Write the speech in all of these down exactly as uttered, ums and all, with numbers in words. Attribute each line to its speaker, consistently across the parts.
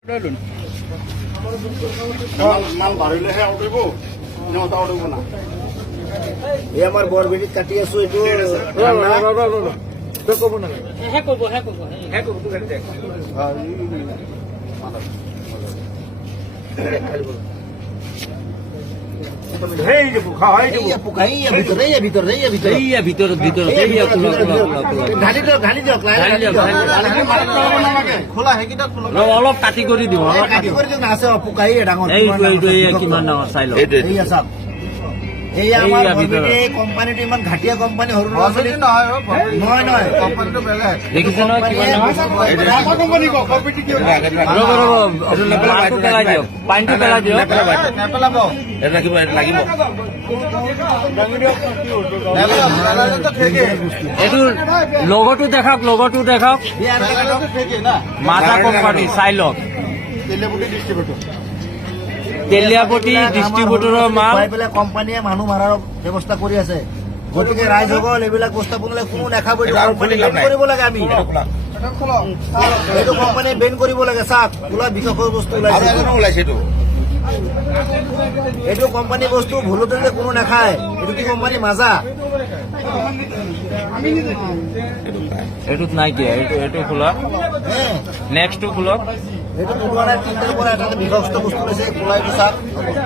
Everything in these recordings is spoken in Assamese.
Speaker 1: মাল বাঢ়িলেহে আউট হব নহ'লে আউট হব না
Speaker 2: এই আমাৰ বৰবেটিত কাটি আছো এইটো ক'ব নালাগে
Speaker 3: হে কৰিব হে কৰিব হে কৰিব তোৰ গাড়ী
Speaker 2: এই যে পোকা এই যে পোকা এই ভিতরে এই ভিতরে এই ভিতরে
Speaker 3: এই ভিতৰত ভিতৰত এই খোলা খোলা খোলা
Speaker 2: ঢালি দিয়ক ঢালি দিয়ক খোলা সেইকেইটা খোলা
Speaker 3: অলপ কাটি কৰি দিওঁ অলপ
Speaker 2: কাটি কৰি দিয়ক না আছে পোকা এই ডাঙৰ
Speaker 3: এইটো এইটো এই কিমান ডাঙৰ চাই লওক
Speaker 2: এই আছে এই আমাৰ বৰবেটি কোম্পানীটো ইমান ঘাটিয়া কোম্পানী সৰু ল'ৰা ছোৱালী নহয় নহয় নহয় কোম্পানীটো বেলেগ
Speaker 3: দেখিছে নহয় কিমান ডাঙৰ
Speaker 1: কোম্পানী কওক কম্পিটি কি
Speaker 3: ৰ'ব ৰ'ব পানীটো পেলাই দিয়ক পানীটো পেলাই দিয়ক
Speaker 2: নেপেলাব
Speaker 3: এইটো ৰাখিব এইটো লাগিব এইটো লগতো দেখাওক লগতো দেখাওক মাজা কোম্পানী চাই লওক তেলিয়াপতি ডিষ্ট্ৰিবিউটৰৰ মাল
Speaker 2: পেলাই কোম্পানীয়ে মানুহ মাৰাৰ ব্যৱস্থা কৰি আছে গতিকে ৰাইজসকল এইবিলাক বস্তু আপোনালোকে কোনো দেখাব কৰিব লাগে আমি এইটো কোম্পানীয়ে বেন কৰিব লাগে চাওক খোলা বিষয়ৰ বস্তু ওলাইছে এইটো কোম্পানী বস্তু ভুলতে যে কোনো নাখায় এইটো কি কোম্পানী মাজা
Speaker 3: এইটোত নাই কিয় এইটো এইটো খোলা নেক্সটটো খোলক
Speaker 2: এইটো তোমাৰ তিনিটাৰ পৰা এটা বিষাক্ত বস্তু লৈছে খোলাই এইটো চাওক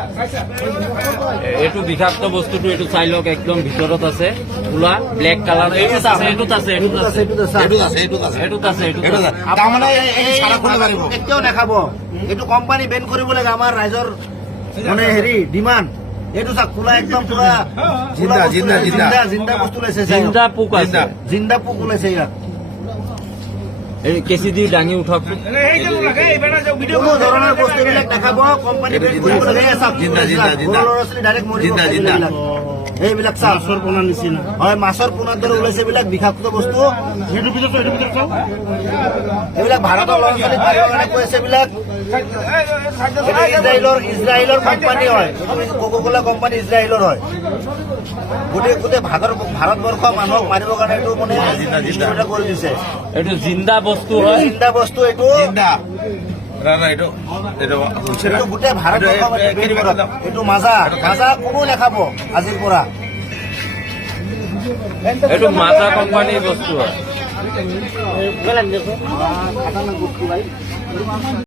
Speaker 3: এইটো বিষাক্ত বস্তুটো এইটো চাই লওক একদম ভিতৰত আছে খোলা ব্লেক কালাৰ এইটোত আছে এইটোত আছে এইটোত আছে এইটোত আছে এইটোত আছে
Speaker 2: তাৰমানে কেতিয়াও নাখাব এইটো কোম্পানী বেন কৰিব লাগে আমাৰ ৰাইজৰ মানে হেৰি ডিমাণ্ড এইটো চাওক খোলা একদম পুৰা জিন্দা জিন্দা জিন্দা জিন্দা বস্তু লৈছে
Speaker 3: জিন্দা পোক আছে
Speaker 2: জিন্দা পোক ওলাইছে ইয়াত
Speaker 3: এই কেঁচি দি দাঙি উঠক
Speaker 2: কোনো ধৰণৰ বস্তুবিলাক দেখাব কোম্পানী বেন কৰিব লাগে চাওক জিন্দা জিন্দা জিন্দা ল'ৰা ছোৱালী ডাইৰেক্ট মৰিব এইবিলাক চাওক মাছৰ পোনা নিচিনা হয় মাছৰ পোনাৰ দৰে ওলাইছে এইবিলাক বিষাক্ত বস্তু
Speaker 1: সেইটো ভিতৰত এইটো ভিতৰত চাওক
Speaker 2: এইবিলাক ভাৰতৰ ল'ৰা ছোৱালী মাৰিবৰ কাৰণে কৈ আছে এইবিলাক ইজৰাইলৰ ইজৰাইলৰ কোম্পানী হয় কোকা কোলা কোম্পানী ইজৰাইলৰ হয় গোটেই গোটেই ভাৰতৰ ভাৰতবৰ্ষ মানুহক মাৰিবৰ কাৰণে এইটো মানে ডিষ্ট্ৰিবিউটৰ কৰি দিছে
Speaker 3: এইটো জিন্দা বস্তু হয়
Speaker 2: জিন্দা বস্তু এইটো এইটো গোটেই ভাৰতবৰ্ষ এইটো মাজা মাজা কোনো নাখাব আজিৰ পৰা
Speaker 3: এইটো মাজা কোম্পানীৰ বস্তু হয়